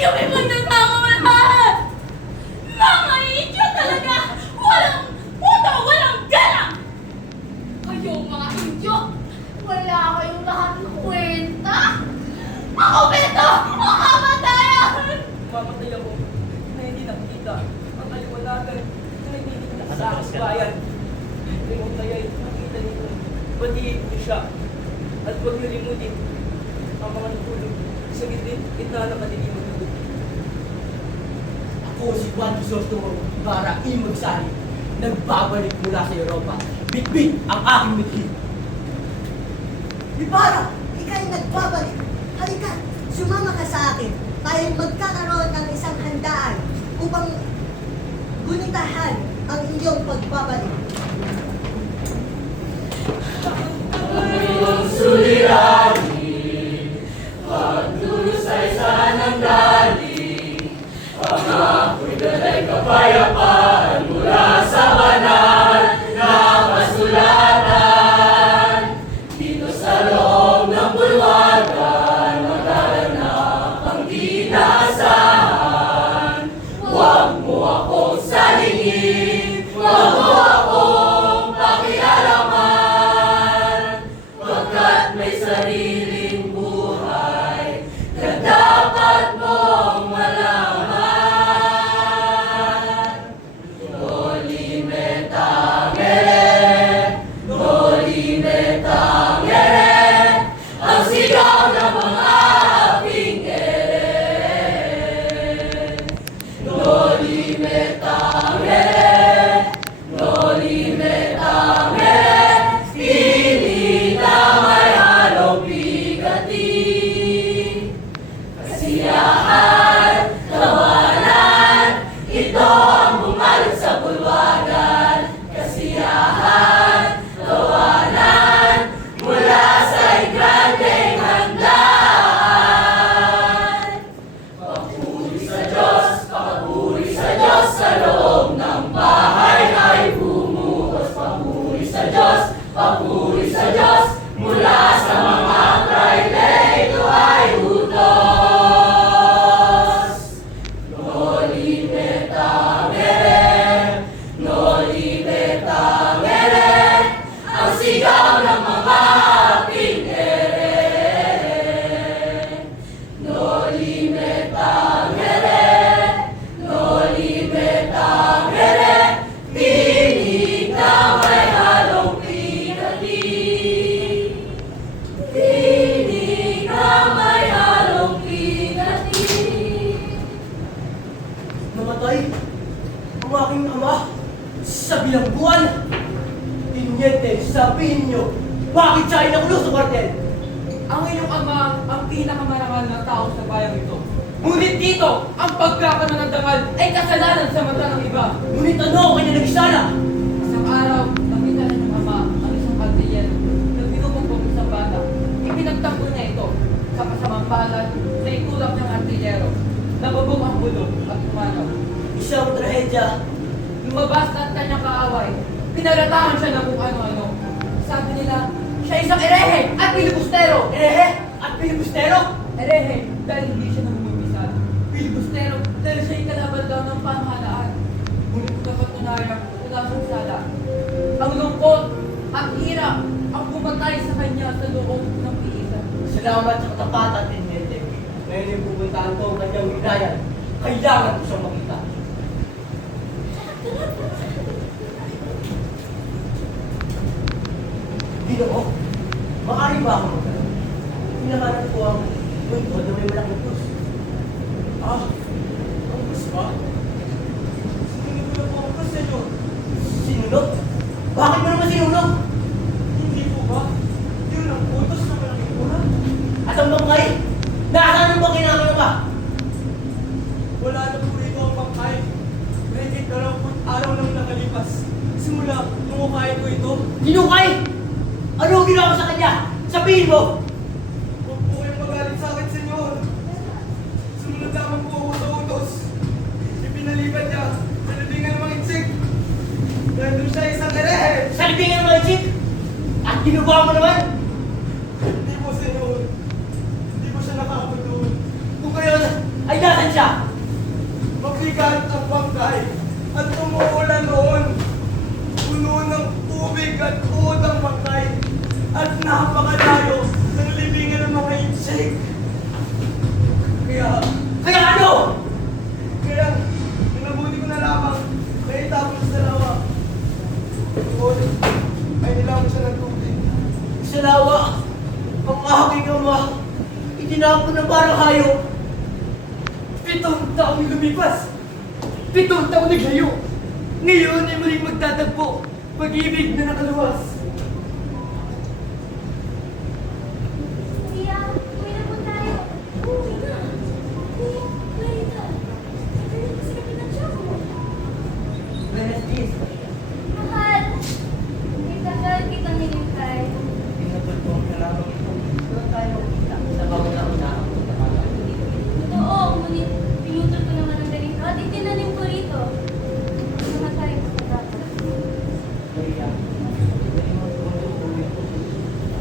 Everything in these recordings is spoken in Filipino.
niyo may magnanakaw lahat! Mga idyo talaga! Walang puto, walang galang! Kayong mga idyo, wala kayong lahat ng kwenta! Ako beto! Ang kamatayan! Mamatay ako na hindi nakikita ang kaliwanagan na nagtitignan sa aking bayan. Ngayon kaya'y makita ninyo, batiin niyo siya at huwag niyo limutin ang mga natulog sa gitna ng kadiliman ng lupa. Ako si Juan Crisostomo Ibarra Imagsali, nagbabalik mula sa Europa. Bitbit ang aking mithi. Ibarra, ika'y nagbabalik. Halika, sumama ka sa akin. Tayo'y magkakaroon ng isang handaan upang gunitahan ang iyong pagbabalik. Iyong suliranin, pagdurusay sa nanggaling, ang ako'y dalay kapayapaan mula sa banal na kasulatan. Dito sa loob ng bulwagan, magaganap ang di inaasahan. Huwag mo akong salingin, huwag mo akong pakialaman, pagkat may sariling buhay na dapat mong malaman. Noli me tangere, noli me tangere, ang sigaw ng mga aping ere. Noli me tangere, noli me tangere, pilit na may halong bigati. Kasiyahan, tawanan, ito ang bumalik sa bulwagan. Kasiyahan, tawanan, mula sa grandeng handaan. Papuri sa Diyos sa loob ng bahay ay bumuhos. Papuri sa Diyos mula sa mga praile, ito ay utos. Noli me tangere, noli me tangere, ang sigaw ng mga aping ere. Noli me tangere, noli me tangere, tinig na may halong bigati. Tinig na may halong bigati. Namatay ang aking ama sa bilangguan. Tinyente, sabihin niyo, bakit siya ay nakulong sa kwartel? Ang iyong ama ang pinakamarangal na tao sa bayang ito. Ngunit dito, ang pagkakaroon ng dangal ay kasalanan sa mata ng iba. Ngunit ano ang kanya nagsala? Isang araw, nakita na ng ama ang isang kaldeyero na binubugbog sa bata. Ipinagtanggol niya ito sa kasamang palad na itulak ng artillero. Nababog ang bulog at umanaw. Isang trahedya. Lumabas na ang kanyang kaaway. Pinaratahan siya ng kung ano-ano. Sabi nila, siya isang erehe at pilibustero. Erehe at pilibustero. Erehe dahil hindi siya namumibisal. Pilibustero dahil siya ikalaban daw ng pamahalaan. Ngunit kung kapatunayan, wala siyang sala. Ang lungkot at hirap ang pumatay sa kanya sa loob ng piisan. Salamat sa katapatan, Tinyente. Ngayon ay pupuntahan ko ang kanyang hinayan. Kailangan ko siyang makita. Ginoo, maaari ba ako magtanong? Hinahanap ko ang mundo na may malaking krus. Ah, ang bus ba? Sinunod ko na po ang bus, senyor. Sinulog? Bakit mo naman sinulog? Hindi po ba? Yun ang utos na malaking ulan. At ang bangkay? Nasaan ang bangkay namin ba? Wala na po rito ang bangkay. Mahigit 20 araw nang nakalipas. Simula, nungukay ko ito. Sinukay? Ano ang ginawa ko sa kanya? Sabihin mo! Huwag po kayong magalit sa akin, senyor. Sumunod lamang po ako sa utos. Ipinalipat niya sa libingan ng mga insik. Dahil doon siya isang erehe. Sa libingan ng mga chik! At ginugawa mo naman! Hindi po, senyor. Hindi po siya nakakapag doon. Kung kayo ay nasa Nasaan siya? Mabigat ang bangkay at umuulan noon. Puno ng tubig at uod ang bangkay at napakalayo ng libingan ng mga insect. Kaya ano? Kaya, nabuti ko na lamang na itapos sa lawa. Doon ay nilamon siya ng tubig. Sa lawa, ang aking ama, itinapon na parang hayop. 7 taong lumipas. 7 taong naglayo. Ngayon ay muling magtatagpo. Pag-ibig na nakaluwas. Kuya, uwi na po tayo. Uwi na. Kuya, Clarita. Sabi na kasi kami ng tiyan ko. Buenos dias. Mahal. May tagal kitang hinintay. Pinatulpong na lamang ito. Doon tayo magkita sa kauna-una ang pagkakala. Totoo, ngunit pinutol ko naman ang galing ko at itinanim ko rito. Namatay ko sa dati. Maria,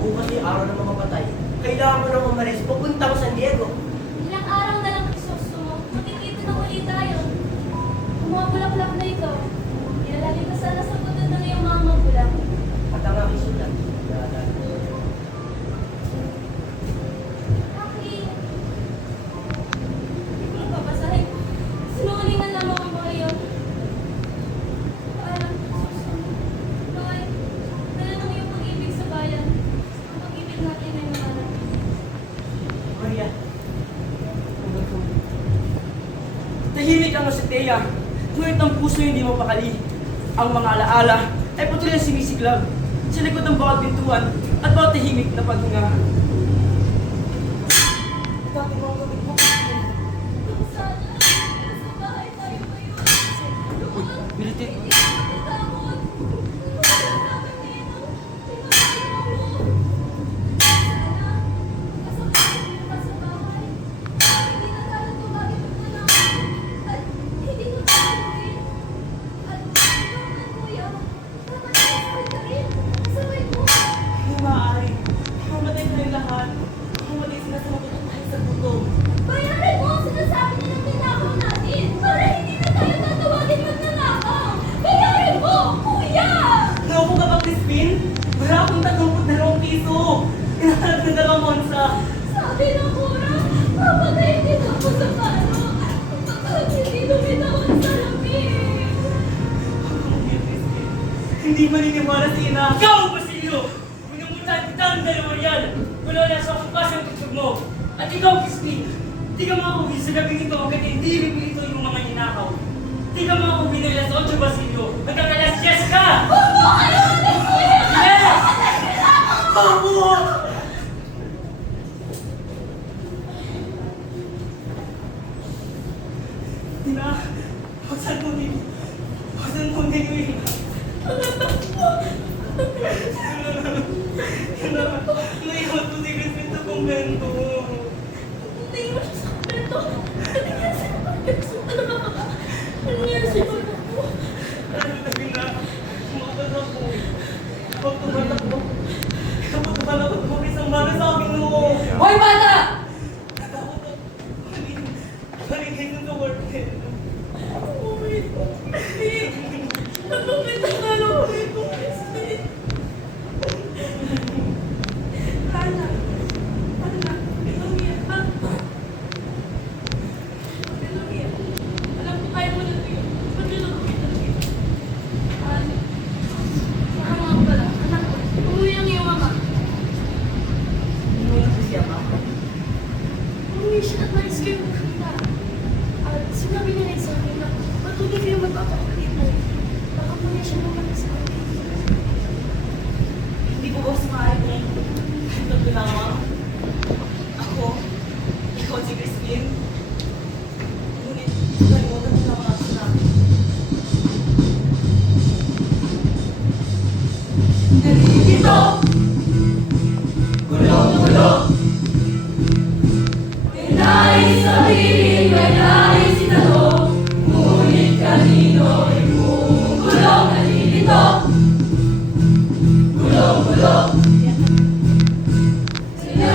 bukas ay araw ng mga patay. Kailangan mo nang umalis. Pupunta ko San Diego. Ilang araw na lang Kristosto mo, magkikita na uli tayo. Ang mga bulaklak na ito, ilalagay ko sana sa puto ng iyong mga magulang. At ang aking sulat. Aki, hindi ko na babasahin. Sinungaling na lamang ang mga iyon. Paalam, Kristosto. Noy, dala ng iyong pag-ibig sa bayan. Ang pag-ibig natin ay mahanap. Maria, Tahimik ang si Thea, ngunit ang puso hindi mapakali. Ang mga alaala ay patuloy ang sumisiglab sa likod ng bawat pintuan at bawat tahimik na paghinga. Dati mga gamit mo. Sana, nasa bahay tayo ngayon. Doon, Military. hindi ako natatakot. Wala namin dito. Pinapagawa mo. Sana, kasama ka sa bahay. Hindi na tayo tumagin ng panahon. At hindi ko taluin. At ikaw man, kuya, dapat nasakit ka rin. Sabay mo. Hindi maaari. Mamatay tayo lahat. Mamatay sila sa magulang tayo sa gutom. Bayaran mo ang sinasabi nilang tinakaw natin para hindi na tayo tatawagin magnanakaw. Bayaran mo, kuya! Loko ka ba, Crispin? Wala akong 32 piso. Inahanap na 2 monsa. Sabi ng kurang, papagayin din ako sa pano. Kapag hindi lumitawan sa lamig. Hindi maniniwala si Ina. Ikaw, Basilio! Minumutahan kita ang dalawa yan. Wala na sa kumpas ang tugtog mo. At ikaw, Crispin, di ka makauwi sa gabing ito hanggat hindi ipilito yung mga ninakaw. Di ka makauwi ng alas 8, Basilio. Hanggang alas 10 ka! Bumo kayo ulit, kuya! Yes! Babu! Ina, huwag mo din. Huwag mo din yung ina. Naiwan ko si Crispin sa kumbento. Tingin mo siya sa kwento. Ano nangyari sa kwento? Ano nangyari sa kwento? Ano na bina? Sumakas ako. Kapag tumatakbo, kapag tumatakbo, tumakas isang bagay sa akin noon. Hoy, bata! Natakot ako. Paligid sa work. Oh my God. Napakita ka lang ako ito, Crispin. Ana, itong yan, ha? Itong yan. Alam ko kaya mo na ito yun. Matulog ko ito. Ana, saka mga pala, anak ko, umuwi ang iyong ama. Hindi mo siya ma. Umuwi siya at malis kayo magkita. At sinabi niya rin sa akin na patuloy kayo magpapakalit na rin. Baka muna siya naman sa akin. Hindi ko ba sumahay mo? Ito ginawa. Ako, ikaw si Crispin. Ngunit, nalimutan mo na mga sinabi. Ito! Gulong-gulong! Nais sabihin, may nais itanong, ngunit kanino'y gulong na lilito. Gulong-gulong! Sila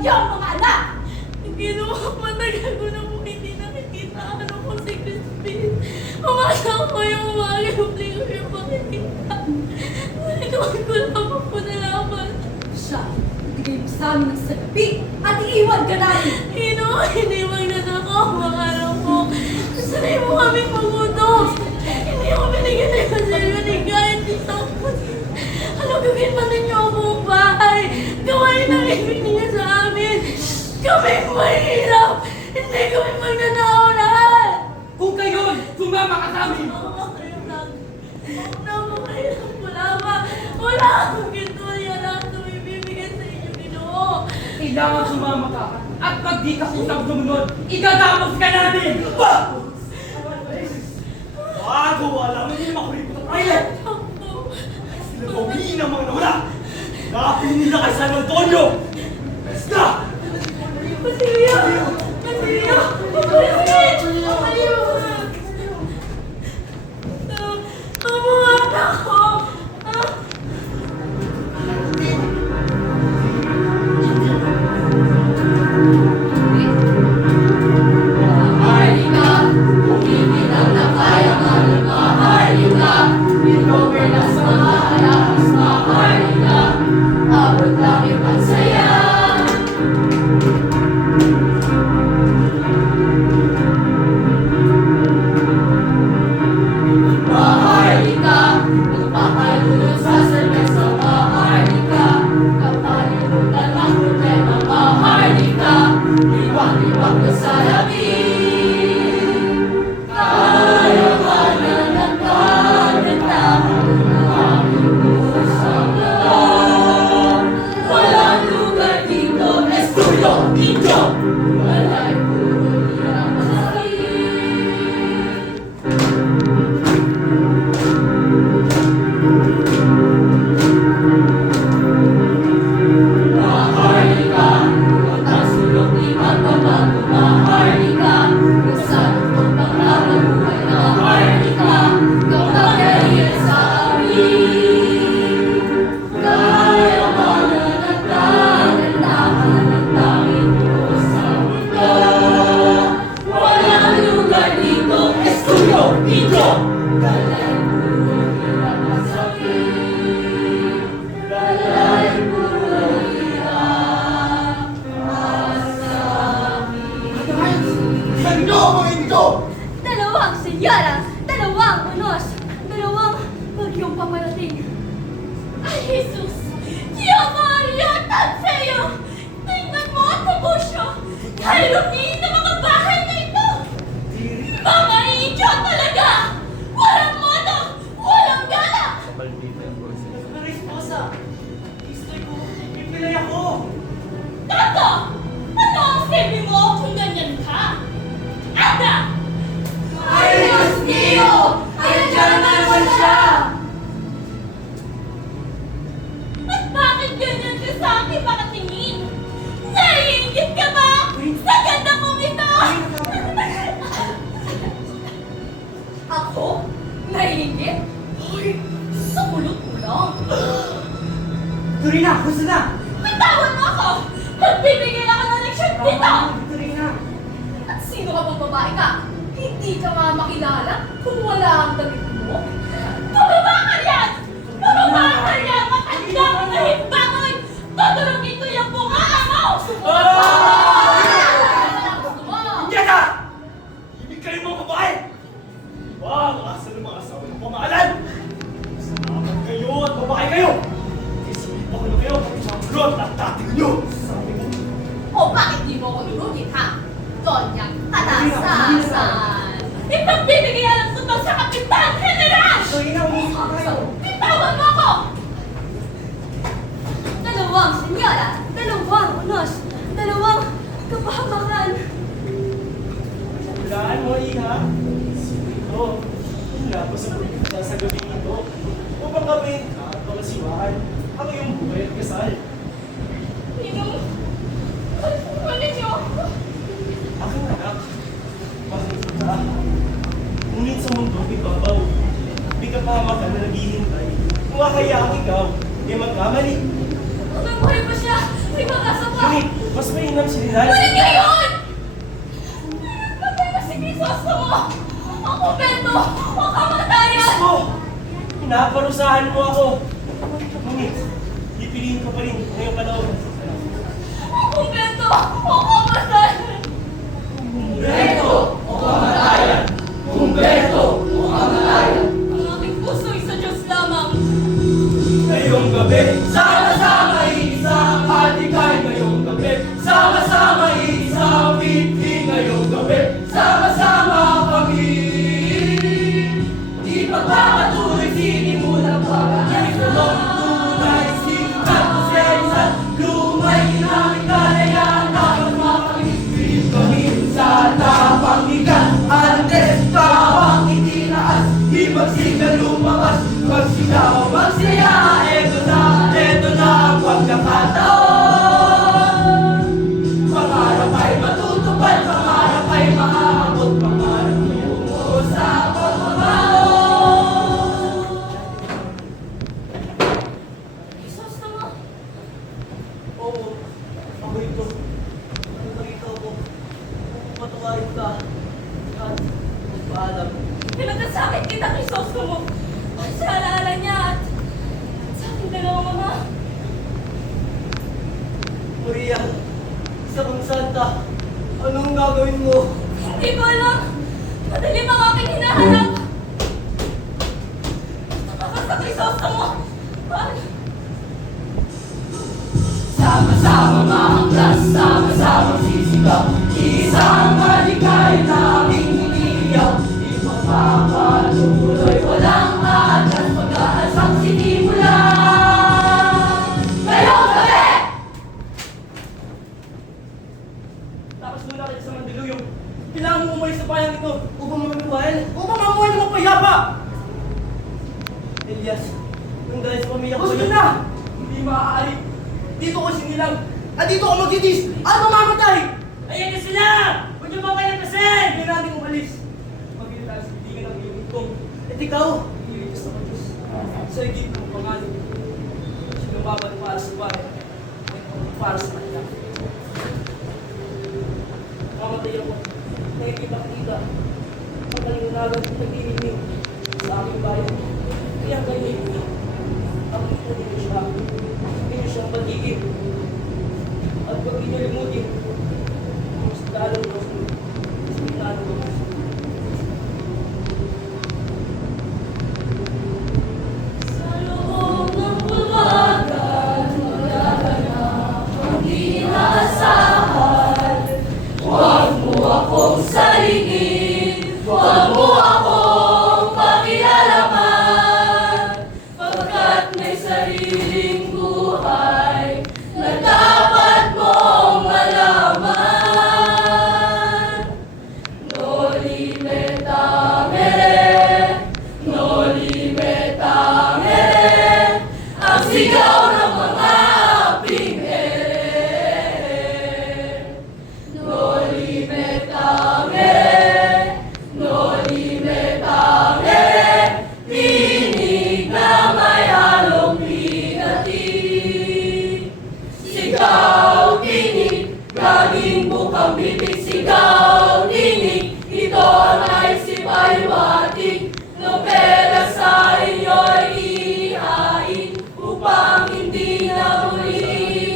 iyong mga anak! Ginawa, matagal ko na po hindi nakikita ano ko si Crispin. Umasa ko yung umaga, huli ko yung makikita. Ngunit huwag ko lang po nalaman. Siya, ibigay mo sa amin ng salapi at iiwan ka namin. Hindi magnanako, mga anak ko. Sanay mo kami magutom. Hindi ako binigyan ng kasilyo ni kahit isang halugugin pa ninyo ang buong bahay. Gawain ang ibig niya sa amin. Kami mahirap. Hindi kami magnanakaw lahat. Kung gayon, sumama ka sa amin! Wala akong ginto yan ang tumibibigay sa inyo, Ginoo. Kailangan sumama ka. At pag di ka kusang sumunod, itatapos ka namin! Bago alam mo yung makuripot ang pilot! Sila gawin ang mga nawala! Nakapin nila kay San Antonio! Basta! Basilio! Basilio! Basilio! Ang mga anak ko! Maharlika, hindi lang na kaya ngayon maharlika. Pinover na sa mga alahas maharlika. Abot lang yung pagsaya. Maharlika, magpakalunod sa sermesa maharlika. Kapalimutan ang problema maharlika. Liwag-liwag na sa labi. Kayamanan at kagandahan ng aming pusang loob. Walang lugar dito, estudio, inyo. Wala'y puro hirap at sakit. Maharlika, huwag ang sulok ni magbabago. Maharlika, kung saan ang panglaban buhay. Maharlika, kapangyarihan sa amin. Kayamanan at kagandahan ng tanging Diyos sa mundo. Walang lugar dito, estudio, dito. Wala'y puro hirap at sakit. Wala'y puro hirap at sakit. Saan nyo mga ito? Dalawang senyora, dalawang unos, dalawang bagyong paparating. Ay, Jesus! Yung mariyatan sa'yo! Tingnan mo ang tabusyo! Kalunin ng mga bahay na ito! Mga idyo talaga! Walang moto! Walang gala! Pero esposa, history ko, ipilay ako! Tato! Ano ang sabi mo kung ganyan ka? Ada! Ay, Diyos mío! Andiyan na naman siya! At bakit ganyan ka sa akin makatingin? Naiingit ka ba? Sa ganda kong ito! Ako? Naiingit? Hoy, sa kulot mo lang. Dorina, gusto na! Bitawan mo ako! Magbibigay ako ng leksyon dito! Dorina! At sino ka bang babae ka? Hindi ka nga makilala kung wala ang damit mo? Bababa ka yan! Bababa ka yan! Matanda mo na himbangoy! Tutulungin ko yung bunga mo! Gusto mo? Hindi ka! Ibig kayo mga babae! Wag! Asan ang mga asawa ng pamahalan? Salamat kayo at babae kayo! Isipin ako na kayo pati mga bulot at dating nyo! Sabi mo, O bakit di mo ko nunugin, ha? Donyang Katasasan! Ipagbibigyan ng sunod sa Kapitan General! Dorina, umusap tayo! Bitawan mo ako! Dalawang senyora, dalawang unos, dalawang kapahamakan. hulaan mo, Iha. Sino ito? Wala pa sa pagkita sa gabi ito. Upang kami at pangasiwahan ang iyong buhay at kasal. Ninong, kunin niyo ako. Aking anak, bakit ka? Ngunit sa mundo, ibabaw. Di ka pa maka na naghihintay. Kung kaya ang ikaw, ay magkamali. Mabuhay pa siya! May pag-asa pa! Ngunit, Mas mainam si Rinal. Ngunit ngayon! Patay na si Crisostomo! Ang kumpento! Ang kamatayan! Gusto! Pinaparusahan mo ako. Ngunit, pipiliin ko pa rin ngayong panahon. Ang kumpento! Ang kamatayan! Kumpleto o kamatayan! Kumpleto o kamatayan! Ang aking puso'y sa Diyos lamang! Ngayong gabi, Sama-sama isang hatikay ngayong gabi. Sama-sama isang pipi ngayong gabi. Sama-sama kami. Ipagpapatuloy sinimulang pag-aayos ng tunay sikat o serisan. Lumay ginamit kalayaan dapat makakipit kami sa tapang ikat. Antes tapang itinaas. Di magsigal lumabas. Magsigaw, magsaya. Eto na ang pagkakataon. Pangarap ay matutupad, pangarap ay maabot, pangarap ay umuo sa pagmamahal. Crisostomo! oo, ako ito. Nagpakita ako. Patukain ka. At paalam. Pinagkasakit kita, Crisostomo! Sa alaala niya at sa aking dalawang mga. Maria, isa kang santa. Anong gagawin mo? Hindi ko alam! Madalim ang aking hinahanap! Tapakas sa Crisostomo! Bakit? Sama-sama mahanggas, sama-sama sisigaw. Isang maligay na aming iniiyaw. Ipagpapatuloy walang atas, pag-aasang sinimulan. Ngayong gabi! Tapos muna kayo sa Mandaluyong. Kailangan mo umalis sa bayang ito upang mamiwayan, upang mamuhay ng mapayapa! Elias, nung dahil sa pamilya ko Gusto sa'yo- na! Hindi maaari. Dito ko sinilang. At dito ako magtitis. At mamamatay! Ayan na sila! Huwag niyo ba kayo kasin? Hindi natin umalis. Magiging tayo sa bitingan ng iyong itong. At ikaw, ililigtas ako Diyos. Sa higit ng pangalan. Sinumaban para sa bayan. Para sa kanila. Mamatay ako. Nakikita-kita. Ang kalimunagan at nagdininig sa aming bayan. Kaya ngayon, ang ikunin niyo siya. Hindi niyo siyang batigin. At huwag niyo limutin. Ang dalong Diyos mo. Sa pinalo ko. Sa loob ng bulwagan, wala ka na ang inaasahan. Huwag mo akong salingin, huwag mo akong pakialaman. Pagkat may sariling buhay na dapat mong malaman. Noli me tangere, noli me tangere, ang sigaw ng mga aping ere. Noli me tangere, noli me tangere, tinig na may halong bigati. Sigaw, tinig, laging bukang bibig. Sigaw, tinig, ito ang naisip ay watig. Nobela sa inyo'y ihain, upang hindi na muli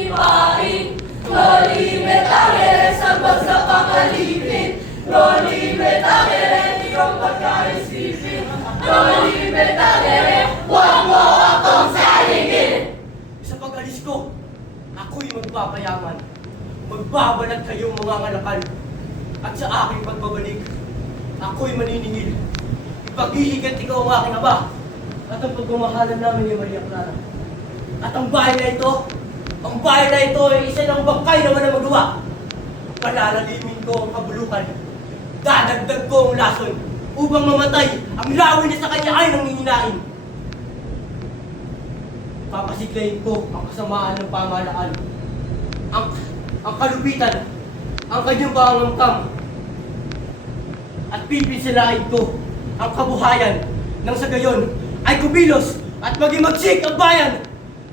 ipain. Noli me tangere, sagot sa pangalipin. Noli me tangere, iyong pagkaisipin. Noli me tangere, huwag mo akong salingin. Sa pag-alis ko, ako'y magpapayaman. Magbabalat kayong mga ngalakal. At sa aking pagbabalik, ako'y maniningil. Ipaghihigat ikaw ang aking ama. At ang pagmamahalan namin ni Maria Clara. At ang bahay na ito ay isa ng bangkay na walang magawa. Palalalimin ko ang kabulukan. Dadagdag ko ang lason upang mamatay ang lawin na sa kanya ay nanginginain. Papasiglayin ko ang kasamaan ng pamahalaan. Ang kalupitan, ang kanyang pangangamkam. At pipinsilain ko ang kabuhayan nang sa gayon ay kumilos at maging magsik ang bayan.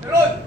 Herod!